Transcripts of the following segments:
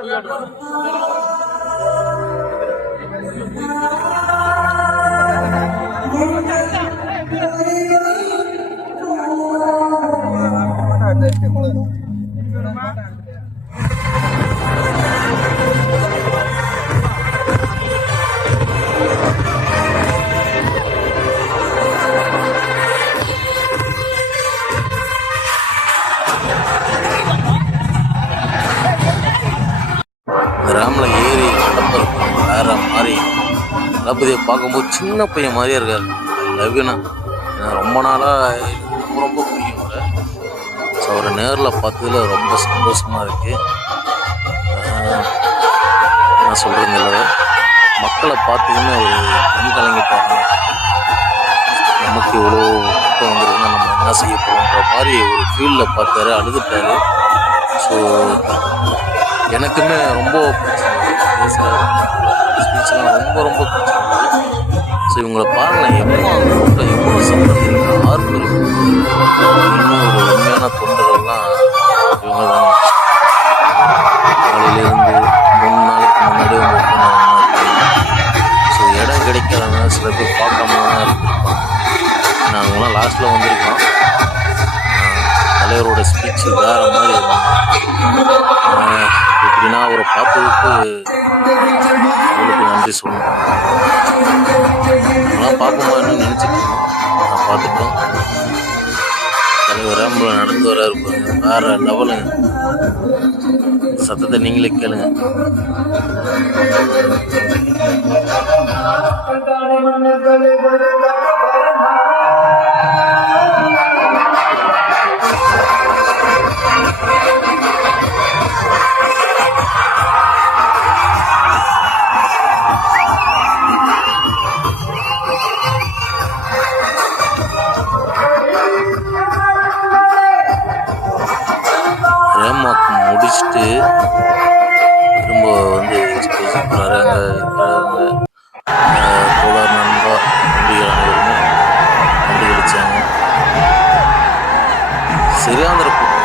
不要了，不要了。我们那儿在整呢。தளபதியை பார்க்கும்போது சின்ன பையன் மாதிரியே இருக்கார். லவ்னா ரொம்ப நாளாக ரொம்ப ரொம்ப பிடிக்கும் அவரை. ஸோ அவரை நேரில் பார்த்ததுல ரொம்ப சந்தோஷமாக இருக்குது என்ன சொல்கிறது இல்லை. மக்களை பார்த்துக்குமே ஒரு கண் கலங்கிட்டாங்க நமக்கு இவ்வளோ கூட்டம் வந்திருக்குன்னா நம்ம என்ன செய்ய போகிறோன்ற மாதிரி ஒரு ஃபீல்டில் பார்த்தாரு அழுதுட்டாரு. ஸோ எனக்குமே ரொம்ப பிடிச்சிருந்தது. பேசுகிறாரு ஸ்பீச்லாம் ரொம்ப ரொம்ப பிடிச்சிருந்தது ஸோ இவங்களை பாருங்கள் எவ்வளோ அந்த கூட்டம் எவ்வளோ சம்பளம் ஆர்வம் இன்னும் ஒரு உண்மையான தொண்டர்கள்லாம் இவங்க தான் காலையிலேருந்து மூணு நாளைக்கு முன்னாடி வந்து ஸோ இடம் கிடைக்காதனால சில பேர் பார்க்காம தான் இருந்திருப்பாங்க நாங்களாம் லாஸ்ட்டில் வந்திருக்கோம். தலைவரோட ஸ்பீச் வேறு மாதிரி இருக்கும் எப்படின்னா அவரை பார்த்ததுக்கு நன்றி சொல்லணும் அதெல்லாம் பார்ப்போமான்னு நினச்சிட்டு நான் பார்த்துட்டோம். தலைவர் ரேம்பில் நடந்து வராரு பாருங்க. வேற லெவலுங்க சத்தத்தை நீங்களே கேளுங்க. முடிச்சுட்டு திரும்ப வந்து ஸ்டேஜுக்கு வராங்க. இருக்கிறாங்க ஆஹ் தோழர் நண்பா நம்பிகள் அனைவருமே கண்டு சரியாந்திர கூட்டம்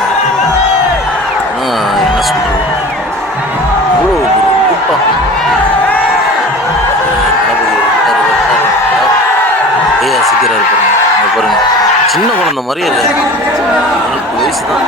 என்ன சொல்கிறது அவ்வளோ ஒரு கூட்டம் ஏ பாருங்க. சின்ன குழந்தை மாதிரியே இல்லை. வயசு தான்.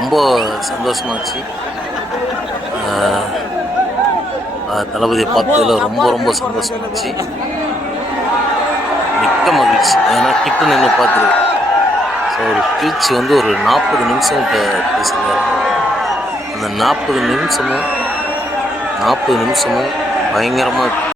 ரொம்ப சந்தோஷமாச்சு. இருந்துச்சு தளபதியை பார்த்ததில் ரொம்ப ரொம்ப சந்தோஷமாச்சு. மிக்க மகிழ்ச்சி. ஏன்னா கிட்ட நின்று பார்த்துருக்கேன். ஸோ ஒரு ஸ்பீச் வந்து ஒரு நாற்பது நிமிஷம் கிட்ட அந்த நாற்பது நிமிஷமும் நாற்பது நிமிஷமும் பயங்கரமாக